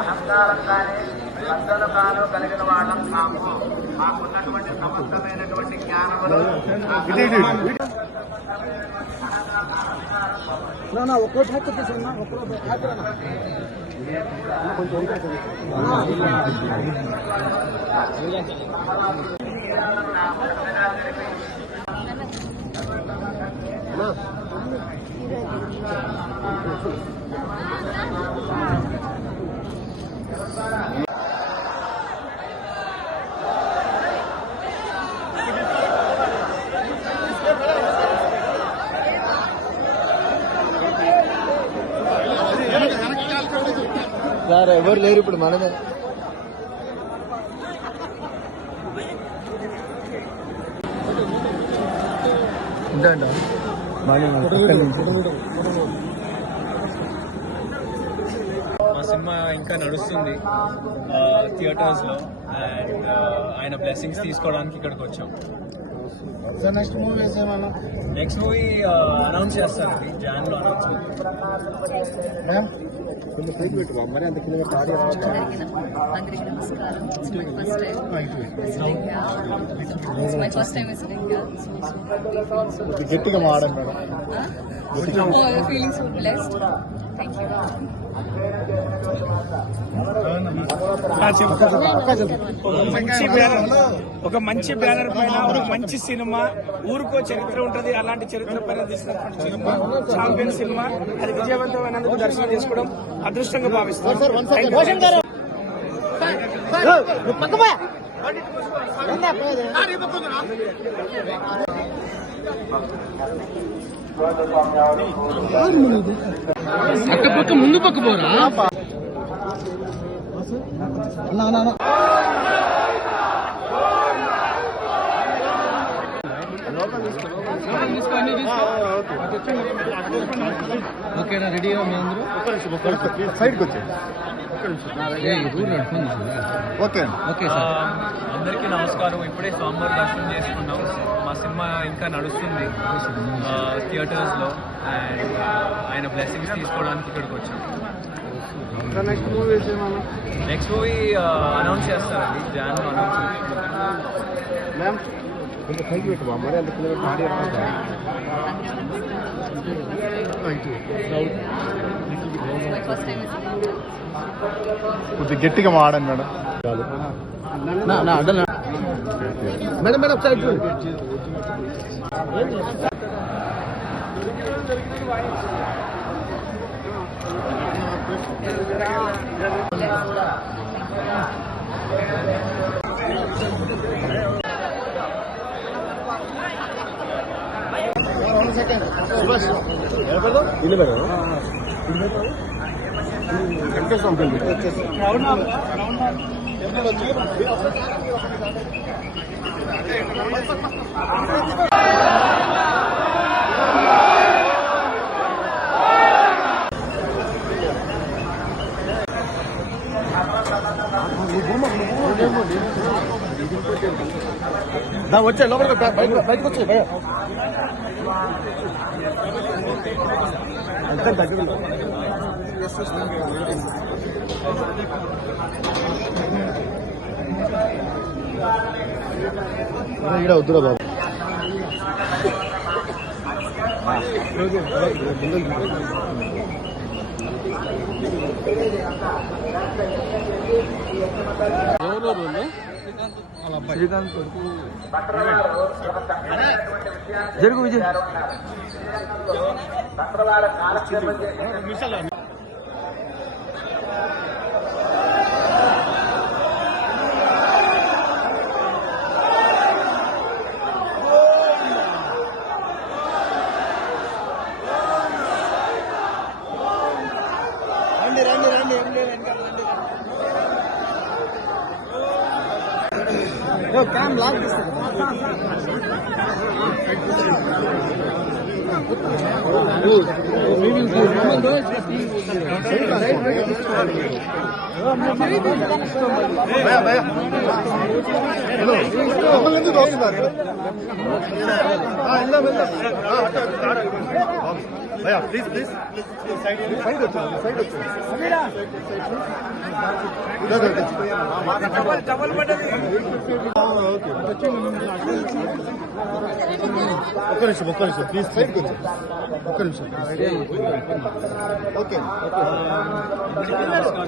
అహంకారం కానీ శ్రద్ధలు కాను కలిగిన వాళ్ళం కాము. మాకున్నటువంటి సమస్తమైనటువంటి జ్ఞానములు సార్ ఎవరు లేరు ఇప్పుడు మనమే. మా సినిమా ఇంకా నడుస్తుంది థియేటర్స్ లో, అండ్ ఆయన బ్లెస్సింగ్స్ తీసుకోవడానికి ఇక్కడికి వచ్చాం. నెక్స్ట్ మూవీ అనౌన్స్ చేస్తారండి, జాన్ లో అనౌన్స్మెంట్. అందరికీ నమస్కారం. గట్టిగా మాడండి madam. Feeling so blessed. Thank you. ఒక మంచి బ్యానర్ పైన ఒక మంచి సినిమా, ఊరికో చరిత్ర ఉంటది, అలాంటి చరిత్ర పైన తీసినటువంటి సినిమా ఛాంపియన్ సినిమా. అది విజయవంతమైనందుకు దర్శనం చేసుకోవడం అదృష్టంగా భావిస్తాను. అక్క పక్క ముందు పక్క పోరా. ఓకేనా, రెడీగా మీ అందరూ సైడ్కి వచ్చే. Okay okay sir. అందరికీ నమస్కారం. ఇప్పుడే స్వామివారి దర్శనం చేసుకున్నాం. మా సినిమా ఇంకా నడుస్తుంది థియేటర్స్ లో, అండ్ ఆయన బ్లెస్సింగ్స్ తీసుకోవడానికి ఇక్కడికి వచ్చాం. నెక్స్ట్ మూవీ అనౌన్స్ చేస్తారండి, జాన్ లో అనౌన్స్మెంట్. కొద్దిగా గట్టిగా మాడండి మేడం. మేడం మేడం సైడ్ వచ్చే లోపలికి బయటకు వచ్చే దగ్గర ఇక్కడ వద్దురా బాబు. శ్రీకాంత్ కొడుకు జరుగు విజయ్. काम लाग ప్లీజ్ ప్లీజ్ సైడ్ డబల్ పడ్డది. ఒక్క నిమిషం ప్లీజ్ సైడ్కి వచ్చి ఒక్క నిమిషం ఓకే